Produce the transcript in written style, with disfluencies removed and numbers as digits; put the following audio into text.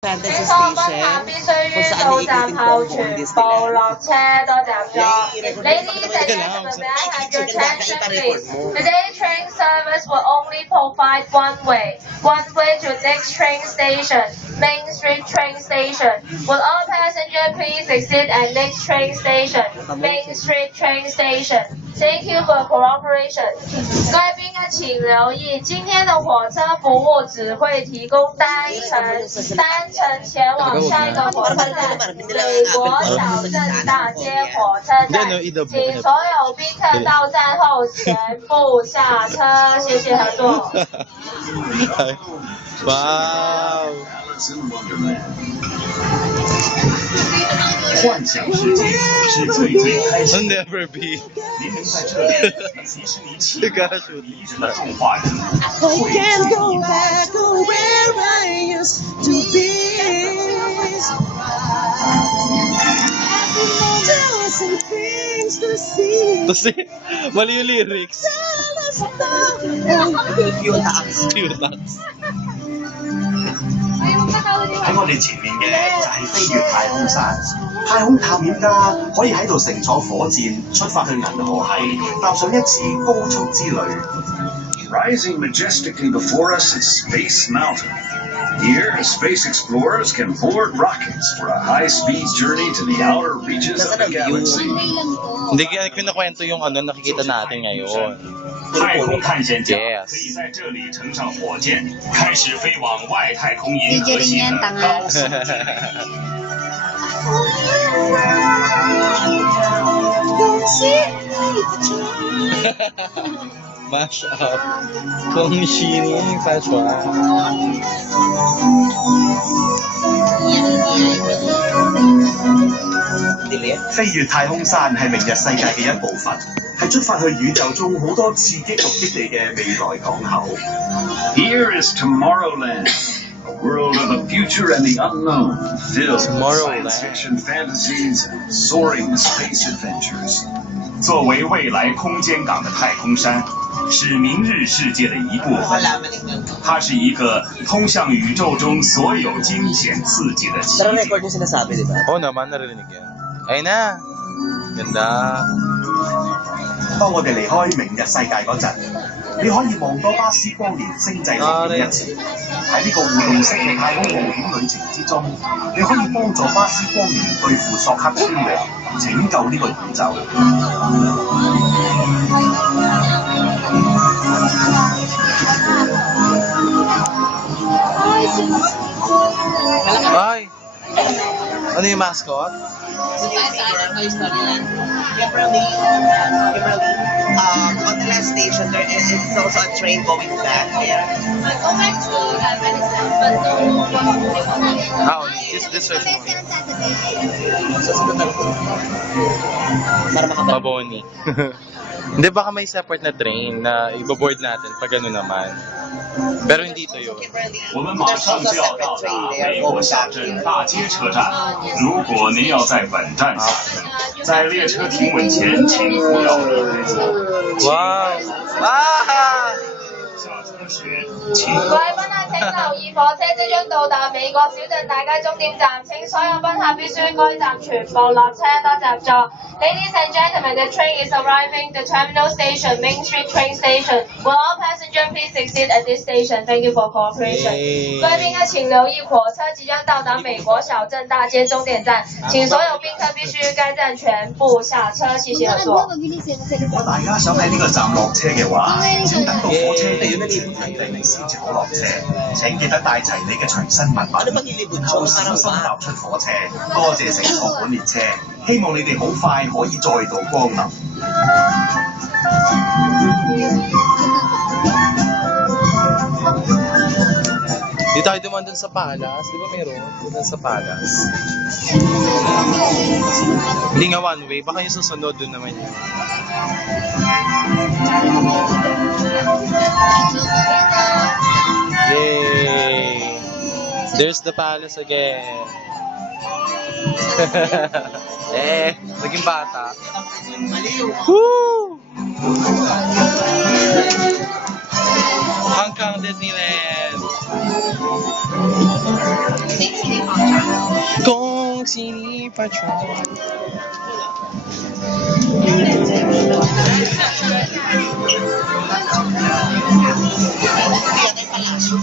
Fantasy Station, kung saan iikutin po ang buong Disneyland. Ladies and gentlemen, may I have your attention, please? Today's train service will only provide one way to next train station, Main Street train station. Will all passengers please exit at next train station, Main Street train station. Thank you for cooperation. 各位宾客请留意，今天的火车服务只会提供单程前往下一个火车站美国小镇大街火车站，请所有宾客到站后全部下车，谢谢合作。哇！幻想世界是最开心的。 Never be。您能在这里与迪士尼奇幻迷人的动画人物会见一面。Kasi, mali yung lyrics. Cute tax. 喺我哋前面嘅就係飛越太空山，太空探險家可以喺度乘坐火箭出發去銀河系，踏上一次高速之旅。Rising majestically before us is Space Mountain. Here, space explorers can board rockets for a high-speed journey to the outer reaches of the galaxy. Hindi kaya kinakwento yung nakikita natin ngayon. 太空探险家可以在这里乘上火箭，开始飞往外太空银河系的高速之旅。Mash up， 恭喜你发船。飛越太空山係明日世界嘅一部分，係出發去宇宙中好多刺激目的地嘅未來港口。Here is Tomorrowland, a world of the future and the unknown, filled with science fiction fantasies and soaring space adventures. 作為未來空間港的太空山，是明日世界的一部分。它是一個通向宇宙中所有驚險刺激的奇 Record yung sinasabi, di ba? Oo naman, narinig yan. Ayun na. Ganda. 當我哋離開明日世界嗰陣，你可以望多巴斯光年星際冒險一次。喺呢個互動式嘅太空冒險旅程之中，你可以幫助巴斯光年對付索克村王，拯救呢個宇宙。Ay! Ano yung mascot? Kimberly, on the last station, there is also a train going back there. Go back to Venice, but no. This way. Para makabalik. Paboni. Hindi, baka may separate na train na iboboard natin pag ano naman. Pero hindi ito yun. 我们马上就要到达美国小镇大街车站。如果您要在本站下车，在列車停穩前，請不要離開座位。哇！啊！下車時，請。各位賓客請留意，火車即將到達美國小鎮大街終點站，請所有賓客必須該站全部落車，多謝合作。Ladies and gentlemen, the train is arriving. The terminal station, Main Street train station. Will all passengers please exit at this station? Thank you for cooperation. 各位賓客請留意，火車即將到達美國小鎮大街終點站，請所有賓客必須該站全部下車，謝謝合作。如果大家想喺呢個站落車嘅話，請等到火車到站地你先至好落車。請記得帶齊你嘅隨身物品，後小心踏出火車。多謝乘坐本列車，希望你哋好快可以再度光臨。Di tayo duman dun sa Palace. Di ba meron? Dun sa Palace. Hindi nga one way. Baka yung susunod dun naman yun. Yay! There's the Palace again. Naging bata. Woo! Hong Kong Disneyland. City Patrol.